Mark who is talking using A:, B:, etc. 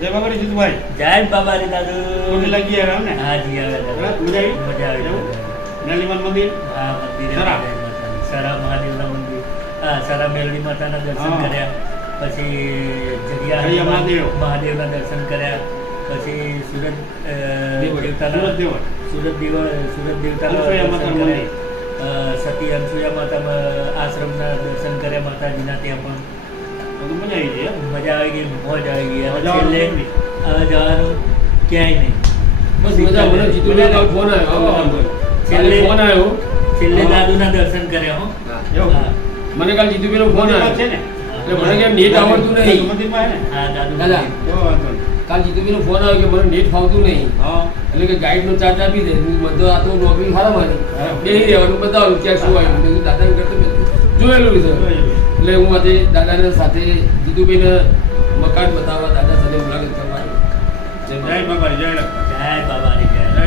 A: જય બાબારી જીતુભાઈ
B: જય બાબારી દાદુ
A: ચોટીલા લાગી એમ ને
B: હા જી આવે દાદુ.
A: મજા આવી
B: મજા આવી? દાદુ.
A: મંદિર
B: હા મંદિર
A: સરા.
B: સરા મહાદેવના મંદિર હા સરા મેલડી માતાના દર્શન કર્યા પછી જગ્યા
A: મહાદેવ.
B: મહાદેવના દર્શન કર્યા પછી સુરત. દેવતાના
A: સુરત દેવળ.
B: સુરત દેવતાના સતી અનસુયા માતા આશ્રમના દર્શન કર્યા માતાજીના ત્યાં પણ
A: મજા આવી ગઈ
B: મજા આવી ગઈ મોજ આવી ગઈ અને
A: જવાનું
B: છેલ્લે હવે જવાનું ક્યાંય નહીં.
C: બસ મજા મને જીતુભાઈ ફોન આવ્યો. છેલ્લે ફોન આવ્યો.
B: છેલ્લે દાદુના દર્શન કર્યા હો.
C: મને કાલ જીતુભાઈ ફોન
A: આવ્યો. છે ને?
C: એટલે મને કેમ નેટ આવડતું નહીં?
A: મંદિરમાં હે ને?
B: હા દાદુ
C: દાદા.
A: તો વાંધો
C: કાલ જીતુભાઈ ફોન આવ્યો કે મને નેટ ફાવતું નહીં.
A: હા.
C: એટલે કે ગાઈડ નો ચાર્જ આપી દે. હું બધો આ તો નોકરી સારા મારી. બેસી રહેવાનું બતાવ્યું ક્યાં શું આવ્યું દાદા કરતો જોયેલું છે. એટલે હું આજે દાદાને સાથે જીતુભાઈને મકાન બતાવવા દાદા સાથે મુલાકાત કરવા. જય
A: બાબા જય
B: જય બાબાની જય
A: જય